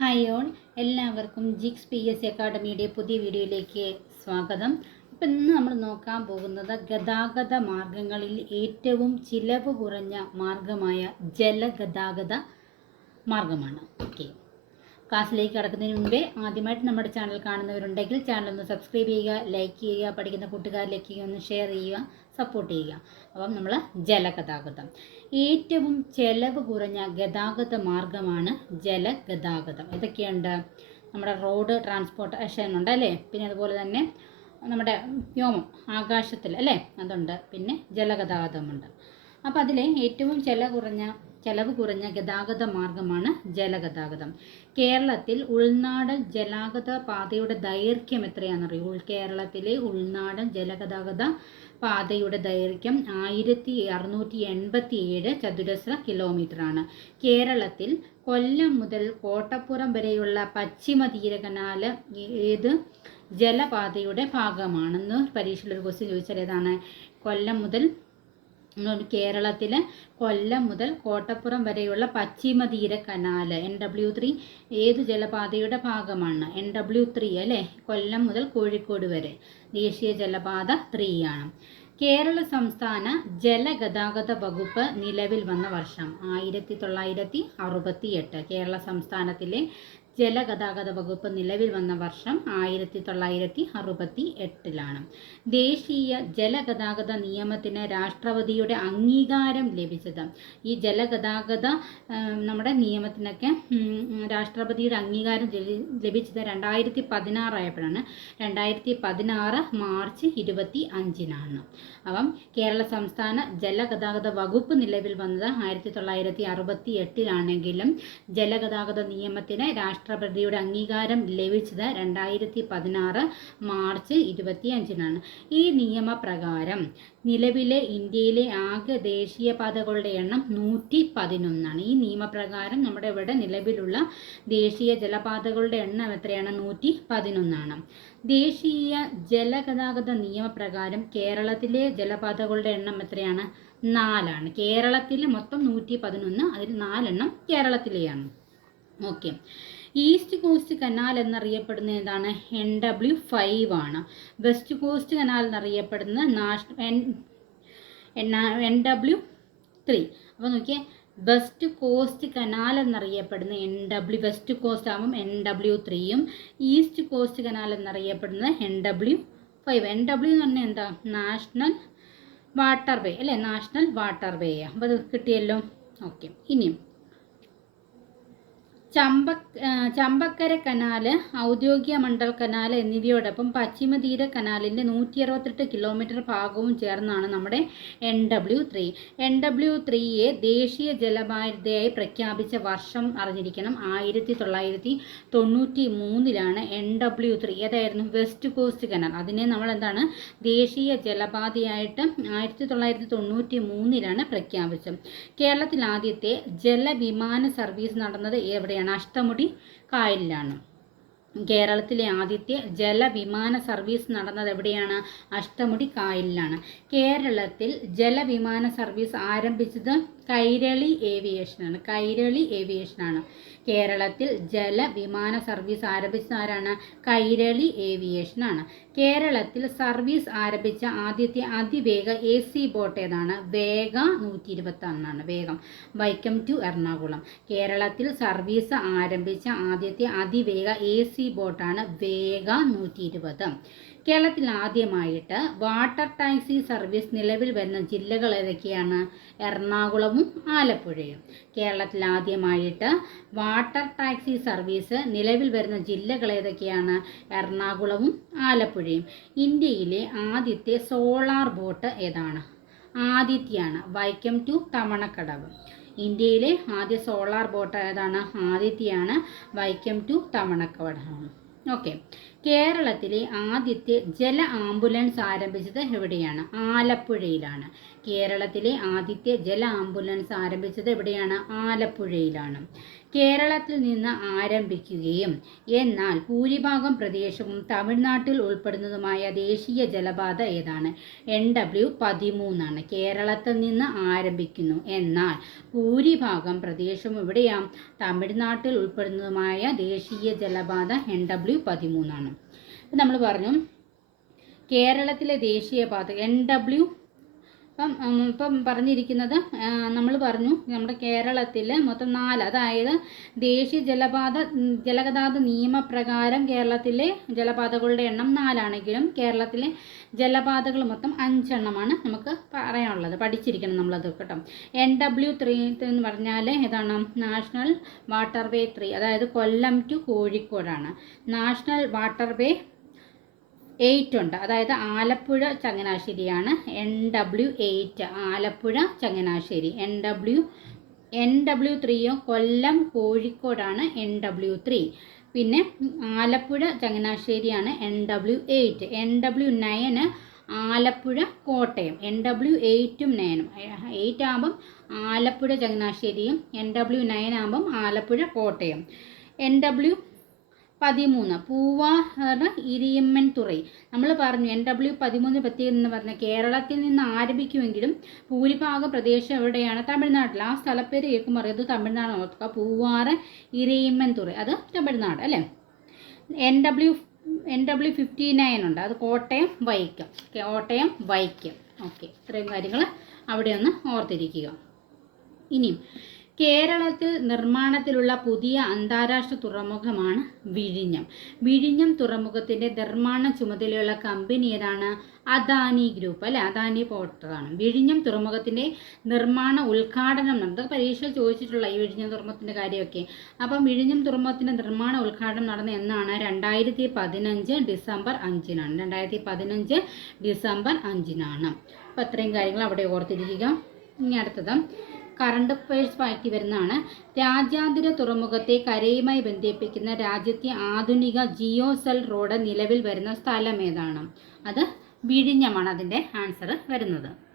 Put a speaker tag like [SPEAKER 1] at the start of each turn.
[SPEAKER 1] Hi all എല്ലാവർക്കും ജിക്സ് P S അക്കാഡമിയുടെ പുതിയ വീഡിയോയിലേക്ക് സ്വാഗതം. ഇപ്പം ഇന്ന് നമ്മൾ നോക്കാൻ പോകുന്നത് ഗതാഗത മാർഗങ്ങളിൽ ഏറ്റവും ചിലവ് കുറഞ്ഞ മാർഗമായ ജലഗതാഗത മാർഗമാണ്. ഓക്കെ ക്ലാസ്സിലേക്ക് കടക്കുന്നതിന് മുമ്പേ ആദ്യമായിട്ട് നമ്മുടെ ചാനൽ കാണുന്നവരുണ്ടെങ്കിൽ ചാനൽ ഒന്ന് സബ്സ്ക്രൈബ് ചെയ്യുക ലൈക്ക് ചെയ്യുക പഠിക്കുന്ന കൂട്ടുകാരിലേക്ക് ഒന്ന് ഷെയർ ചെയ്യുക സപ്പോർട്ട് ചെയ്യുക. അപ്പം നമ്മൾ ജലഗതാഗതം. ഏറ്റവും ചെലവ് കുറഞ്ഞ ഗതാഗത മാർഗമാണ് ജലഗതാഗതം. ഇതൊക്കെയുണ്ട്. നമ്മുടെ റോഡ് ട്രാൻസ്പോർട്ടേഷൻ ഉണ്ട് അല്ലേ? പിന്നെ അതുപോലെ തന്നെ നമ്മുടെ വ്യോമം ആകാശത്തിൽ അല്ലേ? അതുണ്ട്. പിന്നെ ജലഗതാഗതമുണ്ട് അപ്പോൾ അതിലെ ഏറ്റവും ചെലവ് കുറഞ്ഞ ചെലവ് കുറഞ്ഞ ഗതാഗത മാർഗമാണ് ജലഗതാഗതം. കേരളത്തിൽ ഉൾനാടൻ ജലാഗത പാതയുടെ ദൈർഘ്യം എത്രയാണെന്നറിയോ? കേരളത്തിലെ ഉൾനാടൻ ജലഗതാഗത പാതയുടെ ദൈർഘ്യം ആയിരത്തി അറുന്നൂറ്റി എൺപത്തി ഏഴ് ചതുരശ്ര കിലോമീറ്ററാണ്. കേരളത്തിൽ കൊല്ലം മുതൽ കോട്ടപ്പുറം വരെയുള്ള പശ്ചിമ തീരകനാല് ഏത് ജലപാതയുടെ ഭാഗമാണെന്ന് പരീക്ഷയിൽ ഒരു ക്വസ്റ്റ്യൻ ചോദിച്ചാൽ ഏതാണ്? കൊല്ലം മുതൽ കേരളത്തിലെ കൊല്ലം മുതൽ കോട്ടപ്പുറം വരെയുള്ള പശ്ചിമ തീര കനാല് എൻ ഡബ്ല്യു ത്രീ ഏത് ജലപാതയുടെ ഭാഗമാണ്? എൻ ഡബ്ല്യു ത്രീ അല്ലേ? കൊല്ലം മുതൽ കോഴിക്കോട് വരെ. ദേശീയ ജലപാത ത്രീ ആണ്. കേരള സംസ്ഥാന ജലഗതാഗത വകുപ്പ് നിലവിൽ വന്ന വർഷം ആയിരത്തി തൊള്ളായിരത്തി അറുപത്തി എട്ട് കേരള സംസ്ഥാനത്തിലെ ജലഗതാഗത വകുപ്പ് നിലവിൽ വന്ന വർഷം ആയിരത്തി തൊള്ളായിരത്തി അറുപത്തി എട്ടിലാണ് ദേശീയ ജലഗതാഗത നിയമത്തിന് രാഷ്ട്രപതിയുടെ അംഗീകാരം ലഭിച്ചത്. ഈ ജലഗതാഗത നമ്മുടെ നിയമത്തിനൊക്കെ രാഷ്ട്രപതിയുടെ അംഗീകാരം ലഭിച്ചത് രണ്ടായിരത്തി പതിനാറായപ്പോഴാണ് രണ്ടായിരത്തി പതിനാറ് മാർച്ച് ഇരുപത്തി അഞ്ചിനാണ് അപ്പം കേരള സംസ്ഥാന ജലഗതാഗത വകുപ്പ് നിലവിൽ വന്നത് ആയിരത്തി തൊള്ളായിരത്തി അറുപത്തി എട്ടിലാണെങ്കിലും ജലഗതാഗത നിയമത്തിന് രാഷ്ട്രപതിയുടെ അംഗീകാരം ലഭിച്ചത് രണ്ടായിരത്തി പതിനാറ് മാർച്ച് ഇരുപത്തി അഞ്ചിനാണ് ഈ നിയമപ്രകാരം നിലവിലെ ഇന്ത്യയിലെ ആകെ ദേശീയപാതകളുടെ എണ്ണം നൂറ്റി പതിനൊന്നാണ് ഈ നിയമപ്രകാരം നമ്മുടെ ഇവിടെ നിലവിലുള്ള ദേശീയ ജലപാതകളുടെ എണ്ണം എത്രയാണ്? നൂറ്റി പതിനൊന്നാണ് ദേശീയ ജലഗതാഗത നിയമപ്രകാരം കേരളത്തിലെ ജലപാതകളുടെ എണ്ണം എത്രയാണ്? നാലാണ്. കേരളത്തിൽ മൊത്തം നൂറ്റി പതിനൊന്ന് അതിൽ നാലെണ്ണം കേരളത്തിലെയാണ്. ഓക്കെ ഈസ്റ്റ് കോസ്റ്റ് കനാൽ എന്നറിയപ്പെടുന്ന ഏതാണ് എൻ ഡബ്ല്യു ഫൈവ് ആണ്. വെസ്റ്റ് കോസ്റ്റ് കനാൽ എന്നറിയപ്പെടുന്ന നാഷണൽ എൻ ഡബ്ല്യു ത്രീ അപ്പോൾ നോക്കിയേ. വെസ്റ്റ് കോസ്റ്റ് കനാൽ എന്നറിയപ്പെടുന്ന എൻ ഡബ്ല്യു വെസ്റ്റ് കോസ്റ്റ് ആകുമ്പം എൻ ഡബ്ല്യു ത്രീയും ഈസ്റ്റ് കോസ്റ്റ് കനാൽ എന്നറിയപ്പെടുന്നത് N W five N W എന്ന് പറഞ്ഞാൽ എന്താ? നാഷണൽ വാട്ടർവേ അല്ലേ? നാഷണൽ വാട്ടർ വേ അപ്പോൾ അത് കിട്ടിയല്ലോ. ഓക്കെ ഇനിയും. ചമ്പ ചമ്പക്കര കനാല് ഔദ്യോഗിക മണ്ഡൽ കനാൽ എന്നിവയോടൊപ്പം പശ്ചിമതീര കനാലിന്റെ നൂറ്റി അറുപത്തെട്ട് കിലോമീറ്റർ ഭാഗവും ചേർന്നാണ് നമ്മുടെ N W three N W ത്രീയെ ദേശീയ ജലപാതയായി പ്രഖ്യാപിച്ച വർഷം അറിഞ്ഞിരിക്കണം. ആയിരത്തി തൊള്ളായിരത്തി തൊണ്ണൂറ്റി മൂന്നിലാണ് എൻ ഡബ്ല്യു ത്രീ അതായിരുന്നു വെസ്റ്റ് കോസ്റ്റ് കനാൽ അതിനെ നമ്മൾ എന്താണ് ദേശീയ ജലപാതയായിട്ട് ആയിരത്തി തൊള്ളായിരത്തി തൊണ്ണൂറ്റി മൂന്നിലാണ് പ്രഖ്യാപിച്ചത്. കേരളത്തിൽ ആദ്യത്തെ ജലവിമാന സർവീസ് നടന്നത് എവിടെയാണ്? എവിടെയാണ് അഷ്ടമുടി കായലിലാണ്. കേരളത്തിലെ ആദ്യത്തെ ജലവിമാന സർവീസ് നടന്നത് എവിടെയാണ്? അഷ്ടമുടി കായലിലാണ്. കേരളത്തിൽ ജലവിമാന സർവീസ് ആരംഭിച്ചത് കൈരളി ഏവിയേഷനാണ് കൈരളി ഏവിയേഷനാണ് കേരളത്തിൽ ജല വിമാന സർവീസ് ആരംഭിച്ച ആരാണ്? കൈരളി ഏവിയേഷനാണ് കേരളത്തിൽ സർവീസ് ആരംഭിച്ച ആദ്യത്തെ അതിവേഗ എ സി ബോട്ട് ഏതാണ്? വേഗ നൂറ്റി ഇരുപത്തി ഒന്നാണ് വേഗം. വൈക്കം ടു എറണാകുളം. കേരളത്തിൽ സർവീസ് ആരംഭിച്ച ആദ്യത്തെ അതിവേഗ എ സി ബോട്ടാണ് വേഗ നൂറ്റി ഇരുപത് കേരളത്തിൽ ആദ്യമായിട്ട് വാട്ടർ ടാക്സി സർവീസ് നിലവിൽ വരുന്ന ജില്ലകൾ ഏതൊക്കെയാണ്? എറണാകുളവും ആലപ്പുഴയും. കേരളത്തിൽ ആദ്യമായിട്ട് വാട്ടർ ടാക്സി സർവീസ് നിലവിൽ വരുന്ന ജില്ലകൾ ഏതൊക്കെയാണ്? എറണാകുളവും ആലപ്പുഴയും. ഇന്ത്യയിലെ ആദ്യത്തെ സോളാർ ബോട്ട് ഏതാണ്? ആദിത്യാണ് വൈക്കം ടു തവണക്കടവ്. ഇന്ത്യയിലെ ആദ്യ സോളാർ ബോട്ട് ഏതാണ്? ആദിത്യാണ് വൈക്കം ടു തവണക്കടവ്. ഓക്കെ കേരളത്തിലെ ആദ്യത്തെ ജല ആംബുലൻസ് ആരംഭിച്ചത് എവിടെയാണ്? ആലപ്പുഴയിലാണ്. കേരളത്തിലെ ആദ്യത്തെ ജല ആംബുലൻസ് ആരംഭിച്ചത് എവിടെയാണ്? ആലപ്പുഴയിലാണ്. കേരളത്തിൽ നിന്ന് ആരംഭിക്കുകയും എന്നാൽ ഭൂരിഭാഗം പ്രദേശവും തമിഴ്നാട്ടിൽ ഉൾപ്പെടുന്നതുമായ ദേശീയ ജലപാത ഏതാണ്? എൻ ഡബ്ല്യു പതിമൂന്നാണ്. കേരളത്തിൽ നിന്ന് ആരംഭിക്കുന്നു. എന്നാൽ ഭൂരിഭാഗം പ്രദേശവും എവിടെയാണ്? തമിഴ്നാട്ടിൽ ഉൾപ്പെടുന്നതുമായ ദേശീയ ജലപാത എൻ ഡബ്ല്യു പതിമൂന്നാണ്. നമ്മൾ പറഞ്ഞു കേരളത്തിലെ ദേശീയപാത എൻ ഡബ്ല്യു ഇപ്പം ഉം, ഇപ്പം പറഞ്ഞിരിക്കുന്നത് നമ്മൾ പറഞ്ഞു നമ്മുടെ കേരളത്തിൽ മൊത്തം നാല് അതായത് ദേശീയ ജലപാത ജലഗതാഗത നിയമപ്രകാരം കേരളത്തിലെ ജലപാതകളുടെ എണ്ണം നാലാണെങ്കിലും കേരളത്തിലെ ജലപാതകൾ മൊത്തം അഞ്ചെണ്ണമാണ് നമുക്ക് പറയാനുള്ളത് പഠിച്ചിരിക്കണം നമ്മളത് കേട്ടോ. എൻ ഡബ്ല്യു ത്രീ എന്ന് പറഞ്ഞാൽ ഏതാണ്? നാഷണൽ വാട്ടർവേ ത്രീ അതായത് കൊല്ലം ടു കോഴിക്കോടാണ്. നാഷണൽ വാട്ടർവേ എയ്റ്റ് ഉണ്ട്. അതായത് Alappuzha ചങ്ങനാശ്ശേരിയാണ് N W eight Alappuzha Changanassery. N W N W ത്രീയോ Kollam കോഴിക്കോടാണ് എൻ ഡബ്ല്യു ത്രീ പിന്നെ Alappuzha ചങ്ങനാശ്ശേരിയാണ് N W eight N W nine Alappuzha Kottayam. N W എയ്റ്റും നയനും. എയ്റ്റ് ആകുമ്പം ആലപ്പുഴ ചങ്ങനാശ്ശേരിയും എൻ ഡബ്ല്യു നയൻ ആകുമ്പം ആലപ്പുഴ കോട്ടയം. എൻ ഡബ്ല്യു പതിമൂന്ന്. പൂവാറ് ഇരിയമ്മൻ തുറൈ. നമ്മൾ പറഞ്ഞു എൻ ഡബ്ല്യു പതിമൂന്ന് പ്രത്യേകത എന്ന് പറഞ്ഞ കേരളത്തിൽ നിന്ന് ആരംഭിക്കുമെങ്കിലും ഭൂരിഭാഗ പ്രദേശം എവിടെയാണ്? തമിഴ്നാട്ടിൽ. ആ സ്ഥലപ്പേര് കേൾക്കുമ്പോൾ അറിയാം തമിഴ്നാട് ഓർക്കുക പൂവാറ് ഇരയമ്മൻ തുറൈ. അത് തമിഴ്നാട് അല്ലേ? N W N W fifty nine ഉണ്ട്. അത് കോട്ടയം വൈക്കം. കോട്ടയം വൈക്കം. ഓക്കെ ഇത്രയും കാര്യങ്ങൾ അവിടെ ഒന്ന് ഓർത്തിരിക്കുക. ഇനിയും കേരളത്തിൽ നിർമ്മാണത്തിലുള്ള പുതിയ അന്താരാഷ്ട്ര തുറമുഖമാണ് വിഴിഞ്ഞം. വിഴിഞ്ഞം തുറമുഖത്തിന്റെ നിർമ്മാണ ചുമതലയുള്ള കമ്പനി ഏതാണ്? അദാനി ഗ്രൂപ്പ് അല്ലെ? അദാനി പോർട്ടറാണ്. വിഴിഞ്ഞം തുറമുഖത്തിന്റെ നിർമ്മാണ ഉദ്ഘാടനം നടന്നത് പരീക്ഷ ചോദിച്ചിട്ടുള്ള ഈ വിഴിഞ്ഞം തുറമുഖത്തിന്റെ കാര്യമൊക്കെ. അപ്പം വിഴിഞ്ഞം തുറമുഖത്തിന്റെ നിർമ്മാണ ഉദ്ഘാടനം നടന്ന എന്നാണ്? രണ്ടായിരത്തി പതിനഞ്ച് ഡിസംബർ അഞ്ചിനാണ്. രണ്ടായിരത്തി പതിനഞ്ച് ഡിസംബർ അഞ്ചിനാണ്. അപ്പോൾ അത്രയും കാര്യങ്ങൾ അവിടെ ഓർത്തിരിക്കുക. ഇനി അടുത്തത്. കറണ്ട് അഫയേഴ്സ് പാർട്ടി വരുന്നതാണ്. രാജ്യാന്തര തുറമുഖത്തെ കരയുമായി ബന്ധിപ്പിക്കുന്ന രാജ്യത്തെ ആധുനിക ജിയോ സെൽ റോഡ് നിലവിൽ വരുന്ന സ്ഥലം ഏതാണ്? അത് വിഴിഞ്ഞമാണ് അതിന്റെ ആൻസർ വരുന്നത്.